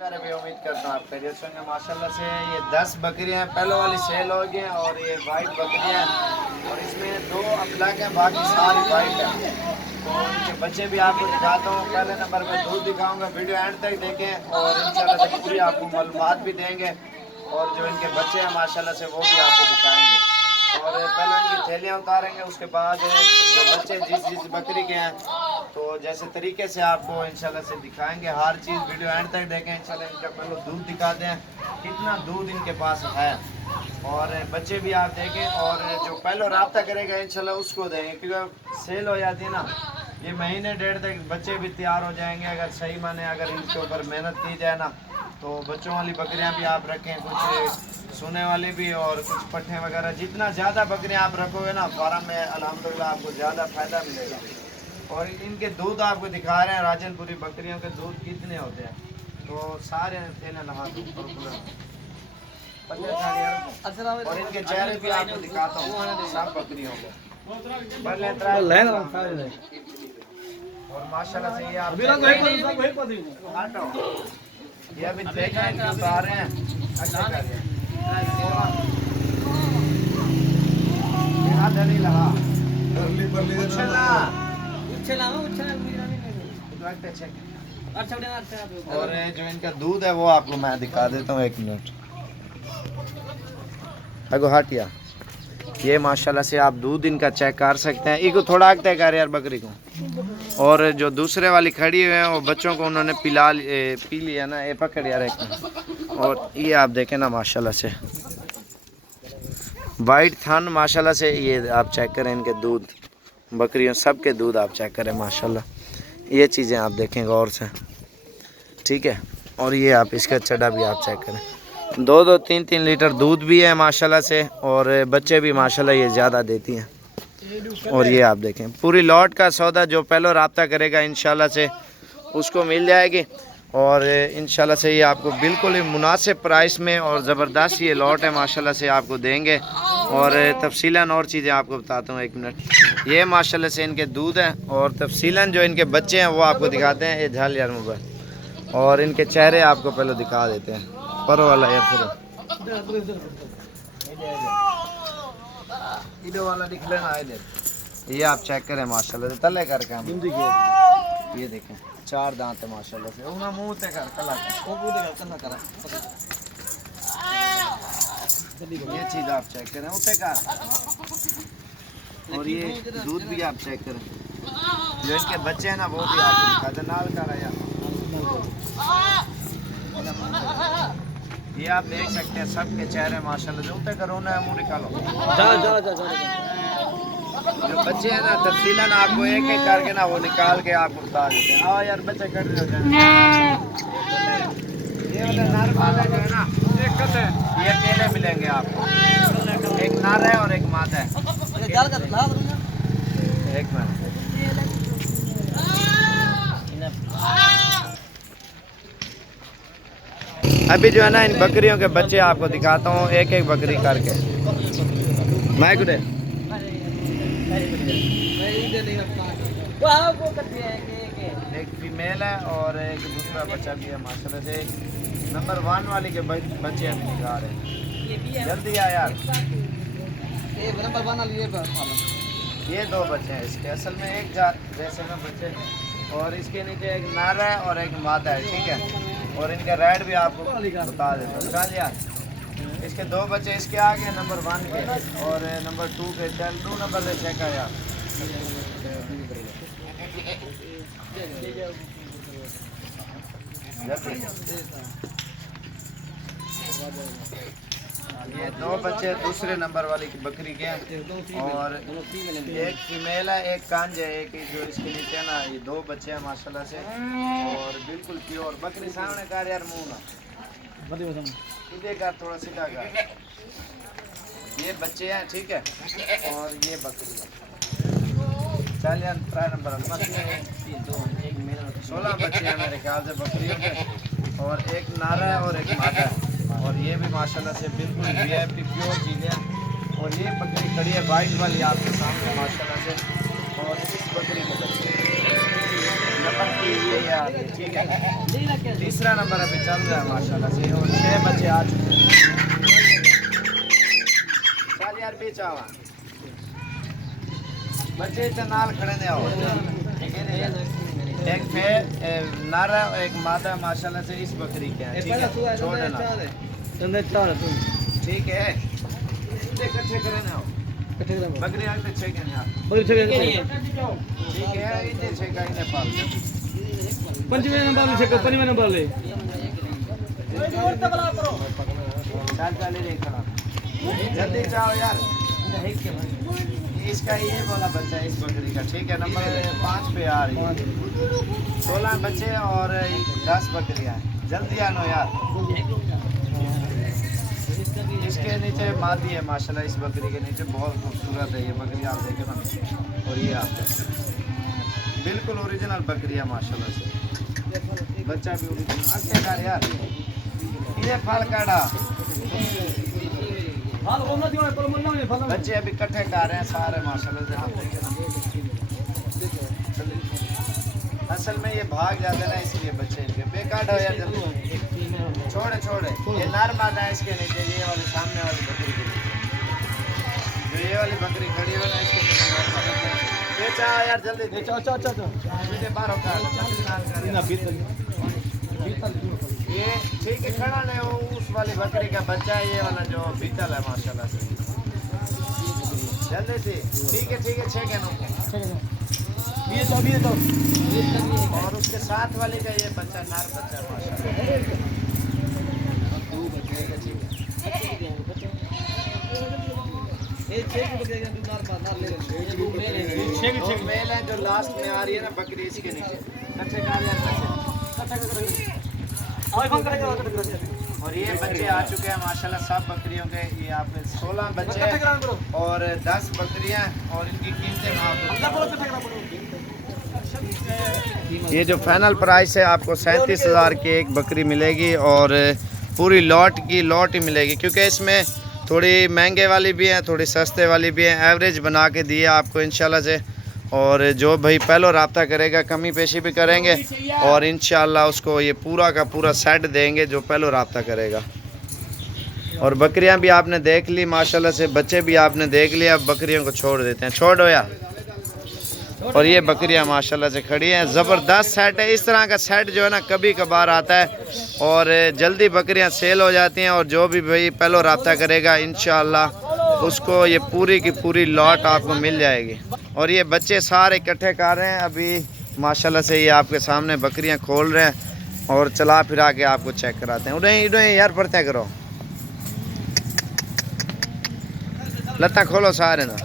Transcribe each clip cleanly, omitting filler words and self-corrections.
भी उम्मीद करता हूँ आप खैरियत से होंगे। माशाल्लाह से ये 10 बकरियाँ पहले वाली सेल हो गई हैं और ये वाइट बकरियाँ और इसमें 2 अबलग हैं, बाकी सारी वाइट है। तो इनके बच्चे भी आपको दिखाता हूँ। पहले नंबर पर दूध दिखाऊंगा, वीडियो एंड तक देखें और इंशाल्लाह से पूरी आपको मालूमात भी देंगे और जो इनके बच्चे हैं माशाल्लाह से वो भी आपको दिखाएंगे। और पहले इनकी थैलियाँ उतारेंगे, उसके बाद जो बच्चे जिस बकरी के हैं तो जैसे तरीके से आपको इंशाल्लाह से दिखाएंगे। हर चीज़ वीडियो एंड तक देखें। इंशाल्लाह इनका पहले दूध दिखाते हैं, कितना दूध इनके पास है और बच्चे भी आप देखें। और जो पहले रब्ता करेगा इंशाल्लाह उसको देंगे, क्योंकि सेल हो जाती है ना, ये महीने डेढ़ तक बच्चे भी तैयार हो जाएंगे अगर सही माने अगर इनके ऊपर मेहनत की जाए ना। तो बच्चों वाली बकरियां भी आप रखें, कुछ सोने वाली भी और कुछ पट्ठे वगैरह। जितना ज़्यादा बकरियां आप रखोगे ना फार्म में अल्हम्दुलिल्लाह आपको ज़्यादा फ़ायदा मिलेगा। और इनके दूध आपको दिखा रहे हैं राजनपुरी बकरियों के दूध कितने होते हैं। तो सारे थैले नहा और इनके चेहरे भी आपको दिखाता हूँ सब बकरियों को। और माशाल्लाह से ये आप ये अभी देख रहे हैं उतार रहे हैं। अच्छा कर रहे हैं। और जो इनका दूध है वो आपको मैं दिखा देता हूँ, 1 मिनट अगो हटिया। ये माशाल्लाह से आप दूध इनका चेक कर सकते हैं। इनको थोड़ा आगते कर यार बकरी को। और जो दूसरे वाली खड़ी हुई है वो बच्चों को उन्होंने पी लिया ना, ये पकड़ यार एक। और ये आप देखें ना माशाल्लाह से वाइट थान माशाल्लाह से। ये आप चेक करें इनके दूध, बकरियों सब के दूध आप चेक करें माशाल्लाह। ये चीज़ें आप देखें गौर से, ठीक है। और ये आप इसका चढ़ा भी आप चेक करें, 2-2, 3-3 लीटर दूध भी है माशाल्लाह से। और बच्चे भी माशाल्लाह ये ज़्यादा देती हैं। और ये आप देखें पूरी लॉट का सौदा जो पहले रब्ता करेगा इंशाल्लाह से उसको मिल जाएगी। और इंशाल्लाह से ये आपको बिल्कुल ही मुनासिब प्राइस में और ज़बरदस्त ये लॉट है माशाल्लाह से आपको देंगे। और तफसीलन और चीज़ें आपको बताता हूँ, 1 मिनट। ये माशाल्लाह से इनके दूध हैं और तफसीलन जो इनके बच्चे हैं वो आपको दिखाते हैं। ये झाल यार मोबाइल और इनके चेहरे आपको पहले दिखा देते हैं। पर वाला यार इधर वाला दिख लेना इधर। ये आप चेक करें माशाल्लाह से तले करके हम ये देखें 4 दांत है माशाल्लाह से। उन्हें मुंह ते कर कला करा ये चीज़ आप चेक करें उसे कर। और ये दूध भी आप चेक करें। जो इनके बच्चे हैं ना वो भी आपको दिखाते नाल कर यार। ये आप देख सकते हैं सबके चेहरे माशाल्लाह जो उतर करो ना मुँह निकालो। जो बच्चे हैं ना तफसीलन आपको एक एक करके ना वो निकाल के आपको बता देते हैं। हाँ यार बच्चे कट रहे हैं। ये वाला नर मादा जो है ना ये अकेले मिलेंगे आपको, एक नर है और एक मादा है। एक मिनट अभी जो है ना इन बकरियों के बच्चे आपको दिखाता हूँ एक एक बकरी करके। मैं गुडे एक फीमेल है और एक दूसरा बच्चा भी है माशाल्लाह से। नंबर 1 वाली के बच्चे हम दिखा रहे हैं। जल्दी आ यार। ये 2 बच्चे हैं इसके, असल में एक जैसे में बच्चे। और इसके नीचे एक नर है और एक मादा है, ठीक है। और इनका रेड भी आपको बता देता हूँ यार। इसके 2 बच्चे इसके आगे नंबर 1 के और नंबर 2 के। चल 2 नंबर से चेक है यार। ये 2 बच्चे दूसरे नंबर वाली की बकरी के और एक फीमेल है एक कांज है। एक जो इसके नीचे है ना ये 2 बच्चे हैं माशाल्लाह से और बिल्कुल प्योर बकरी। सामने कर यार मुंह ना सीधे कर, थोड़ा सीधा कर। ये बच्चे हैं, ठीक है। और ये बकरी है। चल यार 3 नंबर 16 बच्चे हैं मेरे ख्याल से बकरियों के और एक नारा है और एक मादा है। और ये भी माशाल्लाह से बिल्कुल VIP प्योर चीज़ें। और ये बकरी खड़ी है वाइट वाली आपके सामने माशाल्लाह से। और इस बकरी के बच्चे नंबर 3 ये आ रही है, ठीक है। तीसरा नंबर अभी चल रहा है माशाल्लाह से, और 6 बच्चे आ चुके हैं। चल यार बीच आवा बच्चे इतने नाल खड़े ने आओ, ठीक है। एक पे नारा एक मादा माशाल्लाह से इस बकरी के हैं, ठीक है। छोड़ देना, ठीक है। इकट्ठे करे ना बकरी आगे 6 के ना, ठीक है। इन्हें 6 का इन्हें पाल पंचवें नंबर ले छक पंचवें नंबर ले चाल चाल ले खड़ा जल्दी जाओ यार। इसका ये वाला बच्चा है इस बकरी का, ठीक है। नंबर 5 पे आ रही है। 16 बच्चे और 10 बकरियां हैं, जल्दी आनो यार। इसके नीचे मादी है माशाल्लाह, इस बकरी के नीचे बहुत खूबसूरत है ये बकरी, आप देखें ना। और ये आप बिल्कुल ओरिजिनल बकरी है माशाल्लाह से, बच्चा भी ओरिजिनल। अच्छा यार ये फल काढ़ा बच्चे अभी इकट्ठे कर रहे हैं सारे माशाल्लाह से, आप देखें ना। असल में ये भाग जाते हैं ना, इसलिए बच्चे इनके बेकार हो यार। जल्दी छोड़े छोड़े, ये नर मादा है इसके नीचे, ये वाली सामने वाली बकरी के नीचे, जो ये वाली बकरी खड़ी है ना इसके नीचे बेचा यार। जल्दी मुझे बाहर होकर ये ठीक है खड़ा नहीं, वो उस वाली बकरी का बच्चा है, ये वाला जो बीतल है माशाल्लाह से। जल्दी थी, ठीक है 6 के नो और उसके साथ वाले का ये बच्चा नार बच्चा है माशाल्लाह। मेल है जो लास्ट में आ रही है ना बकरी, इसके नीचे और ये बच्चे आ चुके हैं माशाल्लाह सब बकरियों के। ये आपके 16 बच्चे और 10 बकरियां और इनकी कीमतें ये जो फाइनल प्राइस है आपको 37,000 की एक बकरी मिलेगी, और पूरी लॉट की लॉट ही मिलेगी, क्योंकि इसमें थोड़ी महंगे वाली भी हैं, थोड़ी सस्ते वाली भी हैं। एवरेज बना के दिए आपको इंशाल्लाह से, और जो भाई पहले रब्ता करेगा कमी पेशी भी करेंगे, और इंशाल्लाह उसको ये पूरा का पूरा सेट देंगे जो पहले रब्ता करेगा। और बकरियां भी आपने देख ली माशाल्लाह से, बच्चे भी आपने देख लिया। अब बकरियों को छोड़ देते हैं, छोड़ो यार। और ये बकरियां माशाल्लाह से खड़ी हैं, ज़बरदस्त सेट है। इस तरह का सेट जो है ना कभी कभार आता है, और जल्दी बकरियां सेल हो जाती हैं। और जो भी भाई पहले रब्ता करेगा इंशाल्लाह उसको ये पूरी की पूरी लॉट आपको मिल जाएगी। और ये बच्चे सारे इकट्ठे कर रहे हैं अभी माशाल्लाह से, ये आपके सामने बकरियां खोल रहे हैं, और चला फिरा के आपको चेक कराते हैं। उड़े यार पढ़ते करो, लत्ता खोलो सारे ना।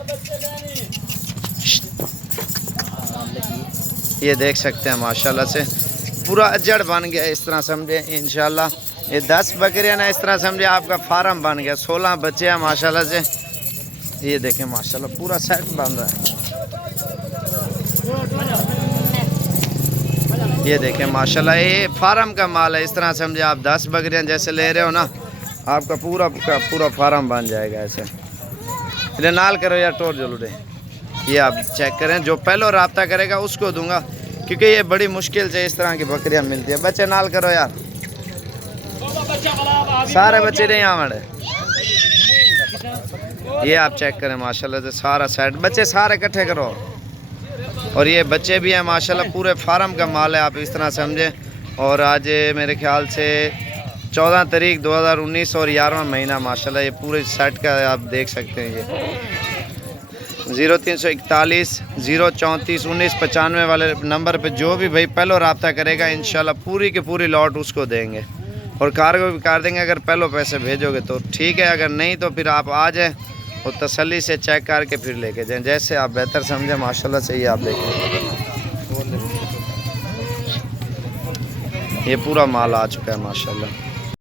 ये देख सकते हैं माशाल्लाह से पूरा अजड़ बन गया, इस तरह समझे इंशाल्लाह। ये 10 बकरियां ना इस तरह समझे आपका फार्म बन गया। 16 बच्चे हैं माशाल्लाह से, ये देखें माशाल्लाह पूरा सेट बन रहा है। ये देखें माशाल्लाह ये फार्म का माल है, इस तरह समझे आप 10 बकरियां जैसे ले रहे हो ना, आपका पूरा का पूरा फार्म बन जाएगा ऐसे। इधर नाल करो यार, टोर जलूरे। ये आप चेक करें, जो पहले रब्ता करेगा उसको दूंगा, क्योंकि ये बड़ी मुश्किल से इस तरह की बकरियां मिलती है। बच्चे नाल करो यार, सारे बच्चे नहीं आमड़े। ये आप चेक करें माशाल्लाह से सारा सेट, बच्चे सारे इकट्ठे करो। और ये बच्चे भी हैं माशाल्लाह, पूरे फार्म का माल है, आप इस तरह समझे। और आज मेरे ख्याल से 14 तारीख 2019 और 11वां महीना माशाल्लाह, ये पूरे सेट का आप देख सकते हैं। ये 0341 034 1995 वाले नंबर पे जो भी भाई पहले रब्ता करेगा इंशाल्लाह पूरी की पूरी लॉट उसको देंगे, और कार्गो भी कर देंगे अगर पहले पैसे भेजोगे तो ठीक है, अगर नहीं तो फिर आप आ जाए और तसल्ली से चेक करके फिर लेके जाएं, जैसे आप बेहतर समझें माशाल्लाह से। ये आप देखें, ये पूरा माल आ चुका है माशाल्लाह।